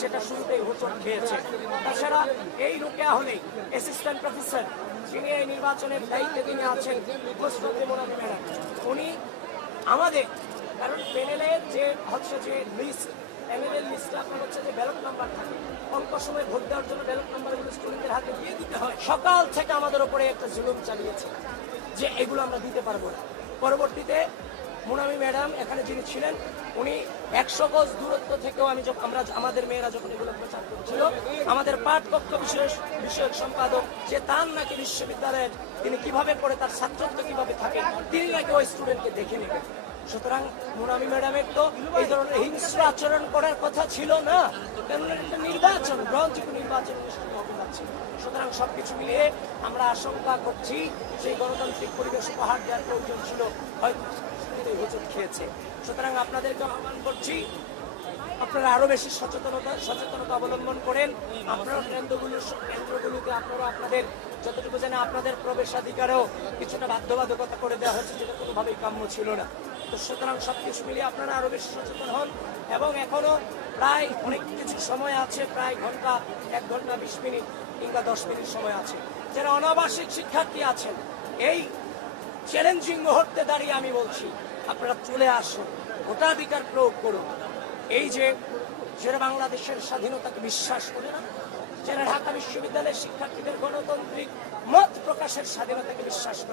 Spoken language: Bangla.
সেটা শুরুতেই হোঁচট খেয়েছে। তাছাড়া এই রোকেয়া হলেই অ্যাসিস্ট্যান্ট প্রফেসর, যিনি এই নির্বাচনের দায়িত্বে তিনি আছেন, মুখ্যমন্ত্রী মোনামি ম্যাডাম, উনি আমাদের, কারণ প্যানেলের যে হচ্ছে যে লিস্ট, প্যানেলের লিস্টে আপনার হচ্ছে যে ব্যালট নাম্বার থাকে, অল্প সময় ভোট দেওয়ার জন্য ব্যালট নাম্বারগুলো স্টুডেন্টদের হাতে দিয়ে দিতে হয়। সকাল থেকে আমাদের উপরে একটা জুলুম চালিয়েছে যে এগুলো আমরা দিতে পারবো না। পরবর্তীতে মোনামি ম্যাডাম এখানে যিনি ছিলেন, উনি 100 গজ দূরত্ব থেকেও আমাদের মেয়েরা যখন এগুলো প্রচার করছিল, আমাদের পাঠকক্ষ বিষয়ক সম্পাদক যে তার নাকি বিশ্ববিদ্যালয়ের তিনি কিভাবে পড়ে, তার ছাত্রত্ব কিভাবে থাকে, তিনি নাকি ওই স্টুডেন্টকে দেখে নেবেন। সুতরাং মোনামি ম্যাডামের তো এই ধরনের হিংস্র আচরণ করার কথা ছিল না, কারণ একটা নির্বাচন, গ্রহণযোগ্য নির্বাচন অনুষ্ঠিত হতে যাচ্ছে। সুতরাং সবকিছু মিলিয়ে আমরা আশঙ্কা করছি সেই গণতান্ত্রিক পরিবেশ উপহার দেওয়ার প্রয়োজন ছিল, হয়তো হোঁচট খেয়েছে। সুতরাং আপনাদেরকে আহ্বান করছি, আপনারা আরো বেশি সচেতনতা অবলম্বন করেন। আপনারা কেন্দ্রগুলোতে আপনারা আপনাদের যতটুকু জানে আপনাদের প্রবেশাধিকারেও কিছুটা বাধ্যবাধকতা করে দেওয়া হচ্ছে, যেটা কোনোভাবেই কাম্য ছিল না। তো সুতরাং সবকিছু মিলিয়ে আপনারা আরো বেশি সচেতন হন, এবং এখনো প্রায় অনেক কিছু সময় আছে, প্রায় 1 ঘন্টা 20 মিনিট কিংবা 10 মিনিট সময় আছে। যারা অনাবাসিক শিক্ষার্থী আছেন, এই চ্যালেঞ্জিং মুহূর্তে দাঁড়িয়ে আমি বলছি, আপনারা চলে আসুন, ভোটাধিকার প্রয়োগ করুন। এই যে যারা বাংলাদেশের স্বাধীনতাকে বিশ্বাস করে না, যারা ঢাকা বিশ্ববিদ্যালয়ের শিক্ষার্থীদের গণতান্ত্রিক মত প্রকাশের স্বাধীনতাকে বিশ্বাস করে